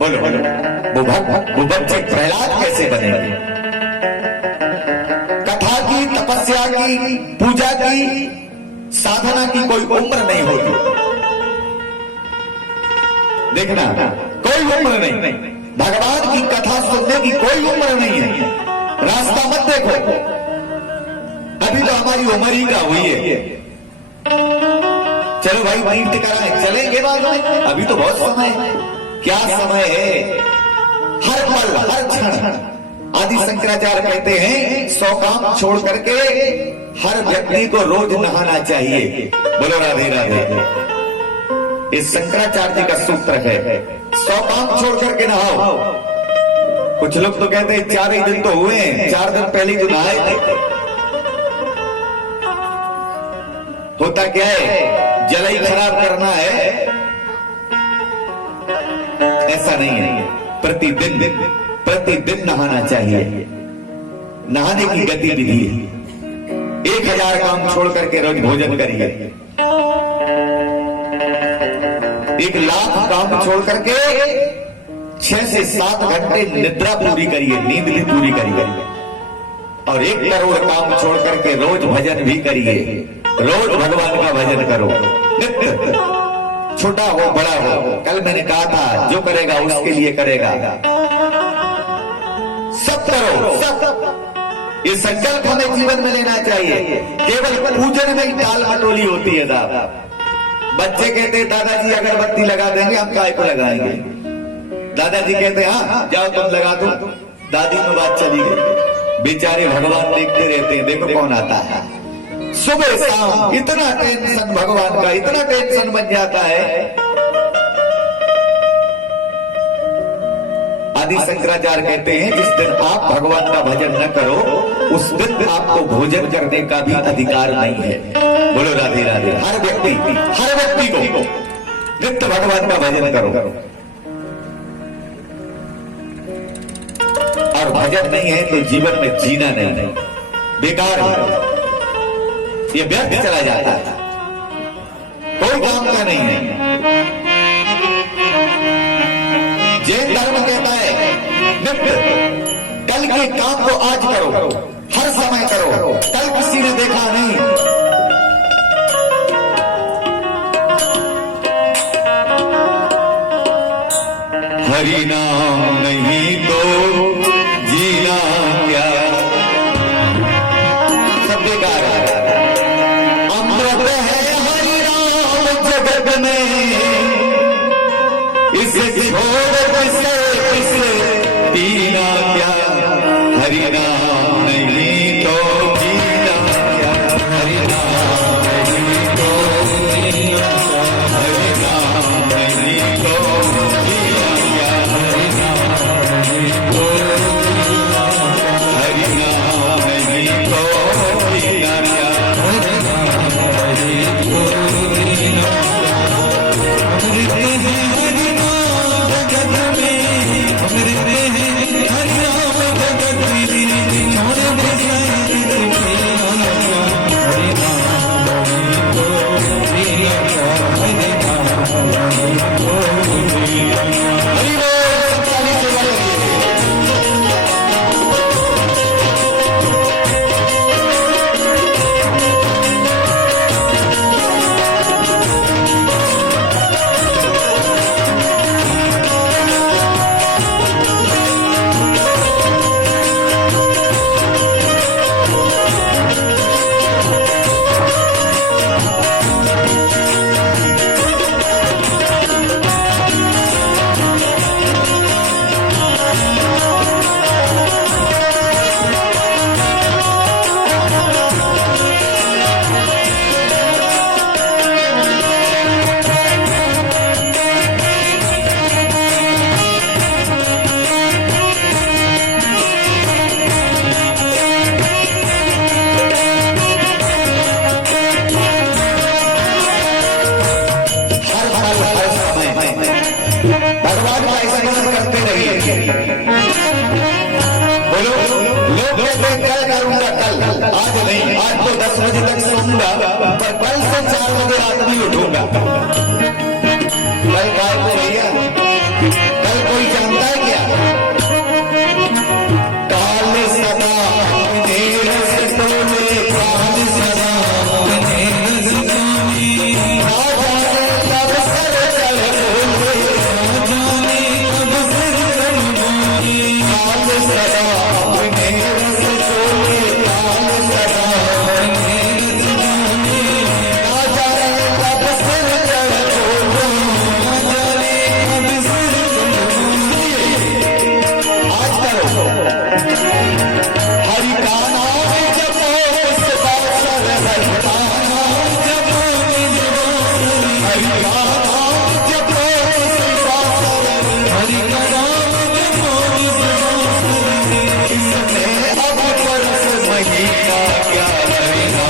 बोलो वो बच्चे प्रहलाद कैसे बनेंगे? कथा की, तपस्या की, पूजा की, साधना की कोई उम्र नहीं होती। देखना, कोई उम्र नहीं। भगवान की कथा सुनने की कोई उम्र नहीं है। रास्ता मत देखो, अभी तो हमारी उम्र ही का हुई है। चलो भाई तीर्थ कराएं, चलेंगे बाद में, अभी तो बहुत समय है। क्या समय है? हर पल, हर क्षण। आदि शंकराचार्य कहते हैं 100 काम छोड़ करके हर व्यक्ति को रोज नहाना चाहिए। बोलो राधे राधे। इस शंकराचार्य जी का सूत्र है, 100 काम छोड़ करके नहाओ। कुछ लोग तो कहते हैं 4 ही दिन तो हुए हैं, 4 दिन पहले तो नहाए थे। होता क्या है, जल ही खराब करना है, ऐसा नहीं है। प्रतिदिन नहाना चाहिए। नहाने की गतिविधि है। 1000 काम छोड़ करके रोज भोजन करिए। 1,00,000 काम छोड़ करके 6 से 7 घंटे निद्रा पूरी करिए, नींद भी पूरी करिए। और 1 करोड़ काम छोड़ करके रोज भजन भी करिए। रोज भगवान का भजन करो, नित्य, छोटा हो बड़ा हो। कल मैंने कहा था, जो करेगा उसके लिए करेगा। सब करो, सब। ये संकल्प हमें जीवन में लेना चाहिए। केवल पूजन में ही टाल मटोली होती है साहब। बच्चे कहते हैं दादाजी अगरबत्ती लगा देंगे, हम काय को लगाएंगे? दादाजी कहते हैं हाँ जाओ तुम लगा दो। दादी में बात चली गई। बेचारे भगवान देखते रहते हैं, देखो कौन आता है। सुबह शाम इतना टेंशन भगवान का, इतना टेंशन बन जाता है। आदि शंकराचार्य कहते हैं जिस दिन आप भगवान का भजन न करो उस दिन आपको भोजन करने का भी अधिकार नहीं है। बोलो राधे राधे। हर व्यक्ति को नित्य भगवान का भजन करो। और भजन नहीं है तो जीवन में जीना नहीं, बेकार है, ये व्यर्थ चला जाता है, कोई काम का नहीं है। जैन धर्म कहता है नित्य, कल के काम को आज करो, हर समय करो, कल किसी ने देखा नहीं। हरि नाम नहीं तो जीना क्या, सब बेकार है। अमृत है हरि नाम जगत में, इसे छोड़ किसे पीना क्या। हरि नाम नहीं तो जीना क्या, हरि नाम नहीं तो जीना, हरि नाम नहीं तो जीना क्या, हरि नाम नहीं तो जीना, हरि नाम नहीं तो जीना क्या, हरि नाम नहीं तो जीना। अमृत है हरि नाम जगत में, अमृत है हरि नाम जगत में, बजे तक सोऊंगा, पर कल से 4 बजे रात में उठूंगा। कल काय को भैया, कल कोई जानता है क्या? काल सदा देर से तोले, काल सदा देर से तोले, ना जाने कब सर चढ़ बोले, ना जाने कब सर चढ़ बोले। काल सदा देर से तोले, काल सदा देर से तोले, ना जाने कब सर चढ़ बोले, ना जाने कब सर चढ़ बोले। आज करो हरि का नाम जपो सदा सर, हरि का नाम जपो हरि का नाम जपो सदा सर, हरि का नाम जपो सदा सर। इसमें अब परस महीना क्या रहेगा,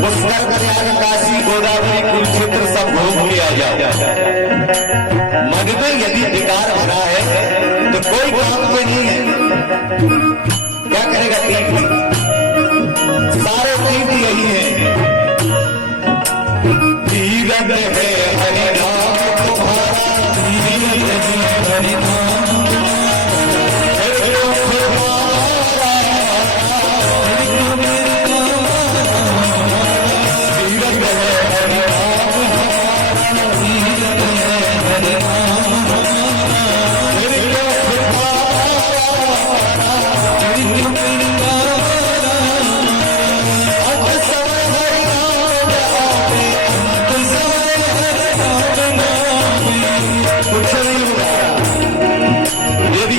पुष्कर, प्रयाग, काशी, गोदावरी, कुरुक्षेत्र सब घूम के आ जाओ। मन में यदि विकार भरा है तो कोई काम पे नहीं है। क्या करेगा तीर्थ? सारे तीर्थ यही है। तीरथ है हरि नाम तुम्हारा, तीरथ है हरि नाम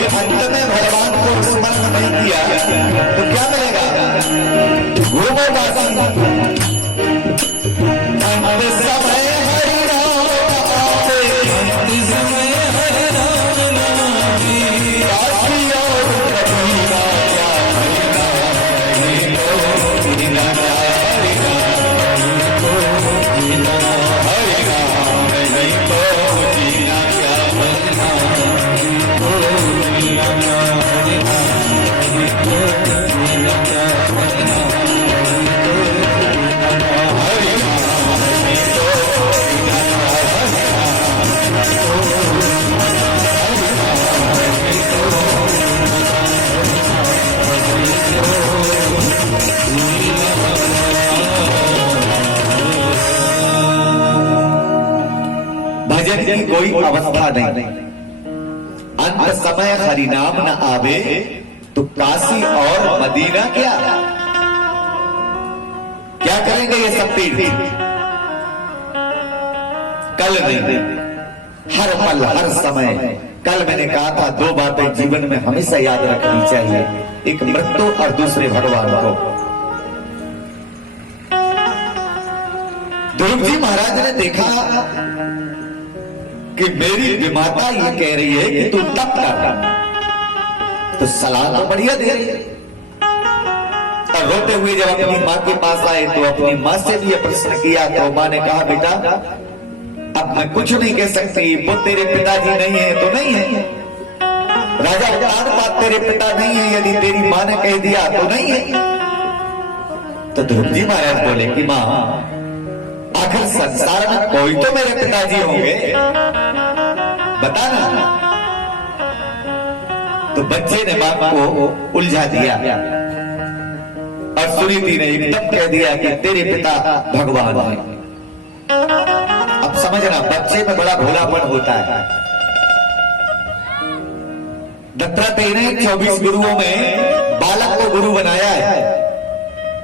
अंत में भगवान को स्मरण नहीं किया तो क्या मिलेगा? घूमो दासी। अंत समय हरि नाम आवे, अंत समय हरि नाम आवे, दासी और कबीरा क्या भैया, हरि को जीना हरि नाम को जीना, हरि नाम नहीं तो जीना क्या भजना को जीना, हरि नाम नहीं तो जीना क्या भजना को जीना, हरि नाम नहीं तो जीना भजन की कोई अवस्था नहीं। अंत समय हरि नाम न आवे तो काशी और मदीना क्या क्या करेंगे ये सब तीर्थ? कल नहीं, हर पल हर समय। कल मैंने कहा था 2 बातें जीवन में हमेशा याद रखनी चाहिए, एक मृत्यु और दूसरे भगवान को। ध्रुव जी महाराज ने देखा कि मेरी विमाता ये कह रही है कि तू तप कर, तो सलाह तो बढ़िया दे रही है। और रोते हुए जब अपनी माँ के पास आए तो अपनी माँ से भी ये प्रश्न किया तो माँ ने कहा बेटा अब मैं कुछ नहीं कह सकती, वो तेरे पिताजी नहीं है तो नहीं है। राजा उत्तानपाद तेरे पिता नहीं है, यदि तेरी माँ ने कह दिया तो नहीं है। तो ध्रुव जी महाराज बोले कि माँ आखिर संसार में कोई तो मेरे पिताजी होंगे, बताना। तो बच्चे ने मां को उलझा दिया और सुनीति ने एकदम कह दिया कि तेरे पिता भगवान हैं। अब समझना, बच्चे में बड़ा भोलापन होता है। दत्तात्रेय ने 24 गुरुओं में बालक को गुरु बनाया है,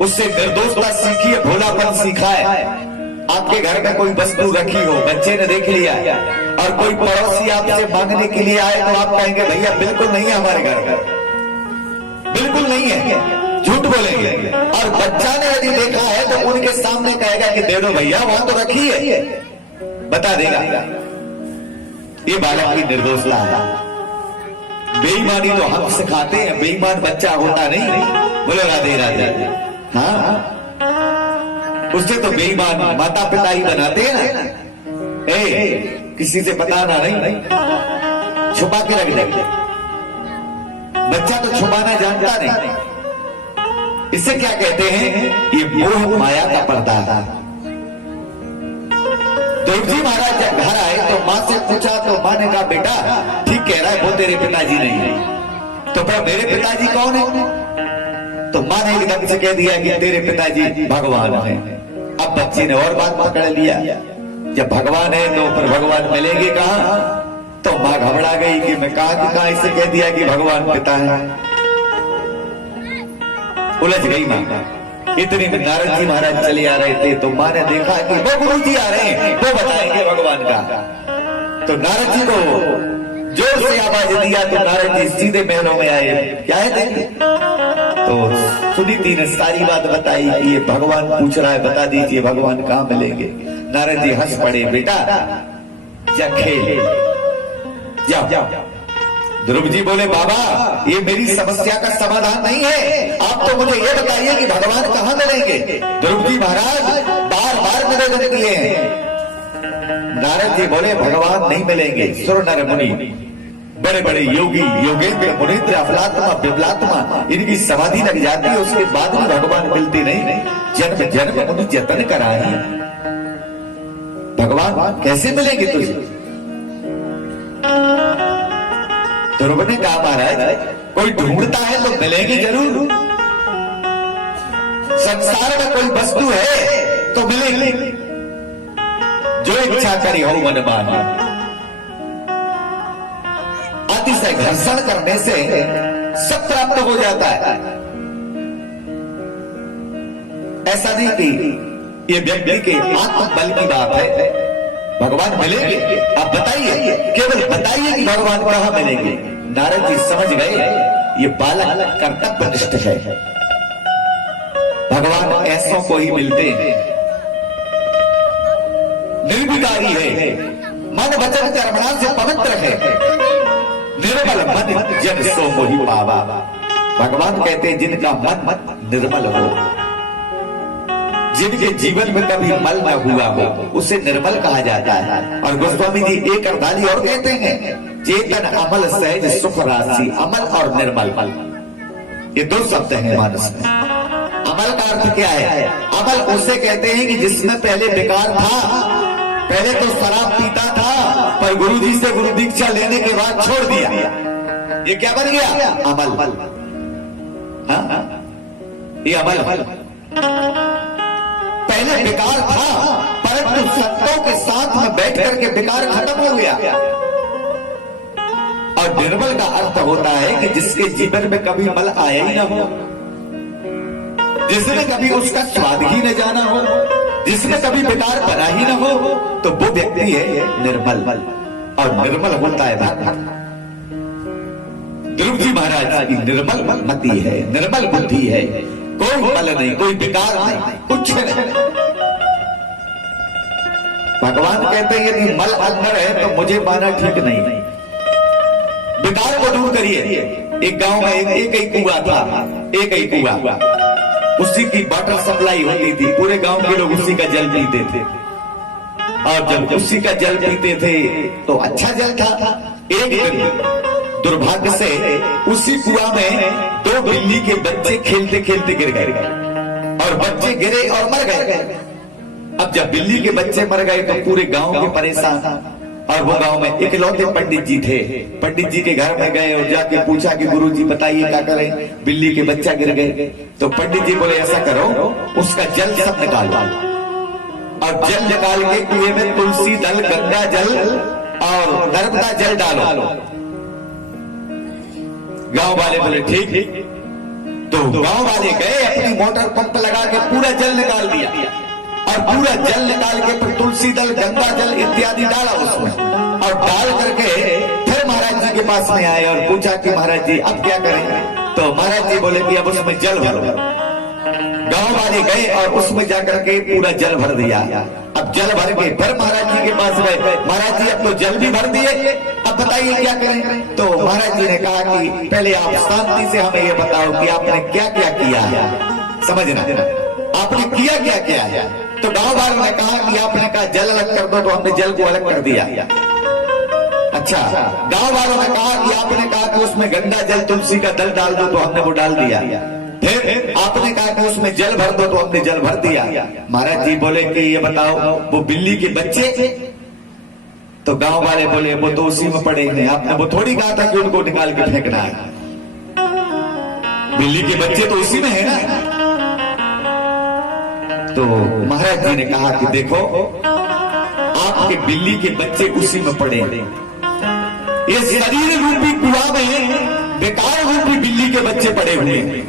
उससे निर्दोषता सीखी है, भोलापन सीखा है। आपके घर में कोई वस्तु रखी हो, बच्चे ने देख लिया और कोई पड़ोसी आपसे मांगने के लिए आए तो आप कहेंगे भैया बिल्कुल नहीं है, हमारे घर में बिल्कुल नहीं है, झूठ बोलेंगे। और बच्चा ने यदि देखा है तो उनके सामने कहेगा कि दे दो भैया, वहां तो रखी है, बता देगा। ये बालक की निर्दोषता है। बेईमानी तो हम सिखाते हैं, बेईमान बच्चा होता नहीं। बोलो राधे राधे। हाँ, उससे तो बेईमान माता पिता ही बनाते हैं ना। किसी से बताना नहीं, छुपा के रख देंगे। बच्चा तो छुपाना जानता नहीं। इसे क्या कहते हैं? ये मोह माया का पर्दा है। ध्रुव जी महाराज जब घर आए तो मां से पूछा तो मां ने कहा बेटा ठीक कह रहा है, वो तेरे पिताजी नहीं है। तो फिर मेरे पिताजी कौन है? तो मां ने एकदम से कह दिया कि तेरे पिताजी भगवान है। अब बच्चे ने और बात पकड़ लिया, जब भगवान है तो फिर भगवान मिलेंगे कहां? तो मां घबरा गई कि मैं कहां इसे कह दिया कि भगवान पिता है। उलझ गई मां। इतने में नारद जी महाराज चले आ रहे थे तो मां ने देखा कि वो गुरु जी आ रहे हैं, वो बताएंगे भगवान का। तो नारद जी को जोर से आवाज दिया तो नारद जी सीधे महलों में आए। क्या है देखे? तो सुनीति ने सारी बात बताई कि ये भगवान पूछ रहा है, बता दीजिए भगवान कहां मिलेंगे। नारद जी हंस पड़े, बेटा जा खेल, जाओ। ध्रुव जी बोले बाबा ये मेरी समस्या का समाधान नहीं है, आप तो मुझे ये बताइए कि भगवान कहां मिलेंगे। ध्रुव जी महाराज बार बार निवेदन किए हैं। नारद जी बोले भगवान नहीं मिलेंगे। सुर नर मुनि, बड़े बड़े योगी, योगेंद्र, मुनीन्द्र, अफलात्मा, बिबलात्मा, इनकी समाधि लग जाती है, उसके बाद भी भगवान मिलते नहीं। जन्म जन्म मुनि जतन कराए, भगवान कैसे मिलेंगे तुझे? ध्रुव ने कहा महाराज कोई ढूंढता है तो मिलेंगे जरूर। संसार में कोई वस्तु है तो मिलेगी, जो इच्छा करी हो मन मानी। अतिशय घर्षण करने से सब प्राप्त हो जाता है। ऐसा नहीं कि ये व्यक्ति के आत्मबल की बात है। भगवान मिलेंगे, आप बताइए, केवल बताइए कि भगवान कहां मिलेंगे। नारद जी समझ गए ये बालक कर्तव्यनिष्ठ है, भगवान ऐसों को ही मिलते हैं। निर्विकारी है, मन वचन कर्मणा से पवित्र है, निर्मल मन जन सो मोहि पावा। भगवान कहते हैं जिनका मन निर्मल हो, जिनके जीवन में कभी मल न हुआ हो, उसे निर्मल कहा जाता है। और गोस्वामी जी एक अर्धाली और कहते हैं, चेतन अमल सहज सुख राशि। अमल और निर्मल, ये दो शब्द हैं मानस में। अमल का अर्थ क्या है? अमल उसे कहते हैं कि जिसमें पहले विकार था, पहले तो शराब पीता था, पर गुरु जी से गुरु दीक्षा लेने के बाद छोड़ दिया। ये क्या बन गया? अमल। हाँ, ये अमल। पहले विकार था, परंतु संतों के साथ में बैठ करके विकार खत्म हो गया। और निर्मल का अर्थ होता है कि जिसके जीवन में कभी मल आया ही ना हो, जिसने कभी उसका स्वाद ही न जाना हो, जिसने कभी विकार बना ही ना हो, तो वो व्यक्ति है निर्मल। और निर्मल होता है भक्त। ध्रुव जी महाराज की निर्मल मति है, निर्मल बुद्धि है, कोई मल नहीं, कोई विकार नहीं, कुछ नहीं। भगवान कहते हैं यदि मल अंदर है तो मुझे माना ठीक नहीं। विकार को दूर करिए। एक गांव में एक ही कुआं था, एक ही कुआं, उसी की वाटर सप्लाई होती थी, पूरे गांव के लोग उसी का जल पीते थे। और जब उसी का जल पीते थे तो अच्छा जल था। एक दिन दुर्भाग्य से उसी कुआं में दो बिल्ली के बच्चे खेलते खेलते गिर गए, और बच्चे गिरे और मर गए। अब जब बिल्ली के बच्चे मर गए तो पूरे गांव के परेशान। और वो गांव में इकलौते पंडित जी थे। पंडित जी के घर में गए और जाके पूछा कि गुरु जी बताइए क्या करें, बिल्ली के बच्चा गिर गए। तो पंडित जी बोले ऐसा करो, उसका जल सब निकालो और जल निकाल के कुएं में तुलसी दल, गंगा जल और नर्मदा जल डालो। गांव वाले बोले ठीक। तो गांव वाले गए, अपनी मोटर पंप लगा के पूरा जल निकाल दिया और पूरा जल निकाल के फिर तुलसी दल, गंगा जल इत्यादि डाला उसमें और डाल करके फिर महाराज जी के पास में आए और पूछा कि महाराज जी अब क्या करें? तो महाराज जी बोले कि अब उसमें जल भरो। गांव वाले गए और उसमें जाकर के पूरा जल भर दिया। अब जल भर के फिर महाराज जी के पास गए, महाराज जी अब तो जल भी भर दिए, अब बताइए क्या करें? तो महाराज जी ने कहा कि पहले आप शांति से हमें ये बताओ कि आपने क्या क्या किया है, समझना आपने किया क्या क्या है। तो गांव वालों ने कहा कि आपने कहा जल अलग कर दो, तो हमने जल को अलग कर दिया। अच्छा, गांव वालों ने कहा कि आपने कहा कि उसमें गंगा जल, तुलसी का दल डाल दो, तो हमने वो डाल दिया। फिर आपने कहा कि उसमें जल भर दो, तो हमने जल भर दिया। महाराज जी बोले कि ये बताओ वो बिल्ली के बच्चे? तो गांव वाले बोले वो तो उसी में पड़े हैं, आपने वो थोड़ी कहा था कि उनको निकाल के फेंकना है। बिल्ली के बच्चे तो उसी में है ना। तो महाराज जी ने कहा कि देखो आपके बिल्ली के बच्चे उसी में पड़े हैं, ये शरीर रूपी कुआं में बेकार रूपी बिल्ली के बच्चे पड़े हुए हैं,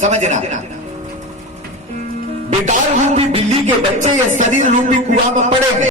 समझना। बेकार रूपी बिल्ली के बच्चे ये शरीर रूपी कुआं में पड़े हैं।